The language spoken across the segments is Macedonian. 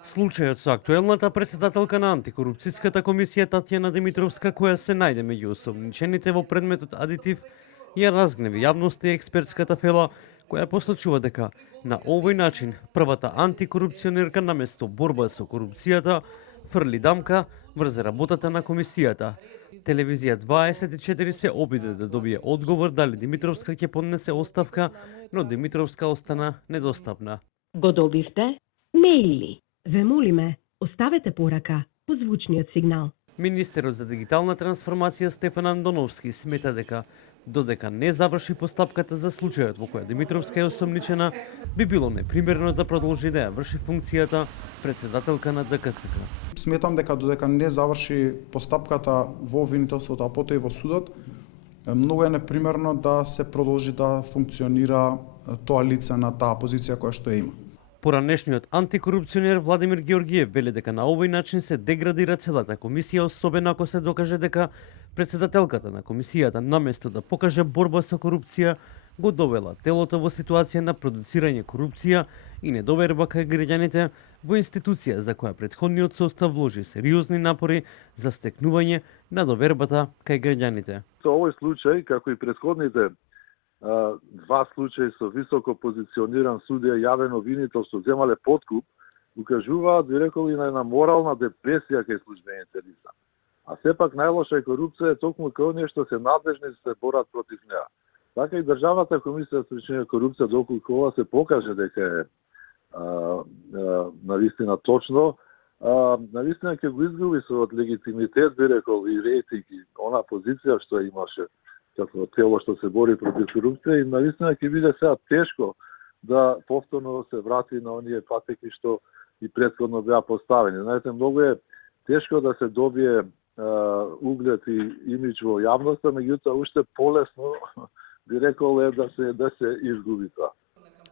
Случајот со актуелната председателка на антикорупцијската комисија Татјана Димитровска, која се најде меѓу осомничените во предметот адитив, ја разгневи јавноста и експертската фела, која посочува дека на овој начин првата антикорупционерка наместо борба со корупцијата фрли дамка врз работата на комисијата. Телевизија 24 се обиде да добие одговор дали Димитровска ќе поднесе оставка, но Димитровска остана недостапна. Го добивте? Мејли. Ве молиме, оставете порака по звучниот сигнал. Министерот за дигитална трансформација Стефан Андоновски смета дека додека не заврши постапката за случајот во која Димитровска е осомничена, би било непримерено да продолжи да ја врши функцијата председателка на ДКСК. Сметам дека додека не заврши постапката во обвинителството, а потоа и во судот, многу е непримерено да се продолжи да функционира тоа лице на таа позиција која што има. Поранешниот антикорупционер Владимир Георгиев вели дека на овој начин се деградира целата комисија, особено ако се докаже дека председателката на комисијата наместо да покаже борба со корупција, го довела телото во ситуација на продуцирање корупција и недоверба кај граѓаните во институција за која претходниот состав вложи сериозни напори за стекнување на довербата кај граѓаните. Со овој случај, како и претходните два случаи со високо позициониран судија јавен обвинител што земале подкуп, укажуваат, би рекол, и на една морална депресија кај службените лица. А сепак најлоша е корупција токму кај оние што се надлежни да се борат против неа. Така и Државната комисија за спречување корупција, доколку ова се покаже дека е навистина точно, навистина ќе го изгуби својот легитимитет, би рекол, и рейтинг, и она позиција што имаше како тело што се бори против корупција, и навистина ќе биде сега тешко да повторно се врати на оние патеки што и претходно беа поставени. Знаете, многу е тешко да се добие углед и имидж во јавноста, меѓутоа уште полесно би рекол е да се изгуби тоа.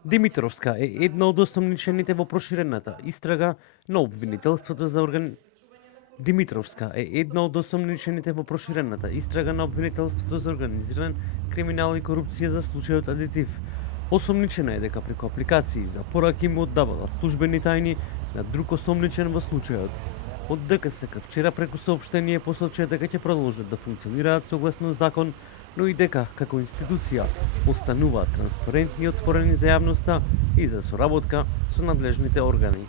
Димитровска е една од осомничените во проширената истрага на обвинителството за Димитровска е една од осомничените во проширената истрага на обвинителството за организиран криминал и корупција за случајот адитив. Осомничена е дека преку апликации за пораки му оддавала службени тајни на друг осомничен во случајот. Од ДКСК вчера преку соопштение посочија дека ќе продолжат да функционираат согласно закон, но и дека како институција остануваат транспарентни и отворени за јавноста и за соработка со надлежните органи.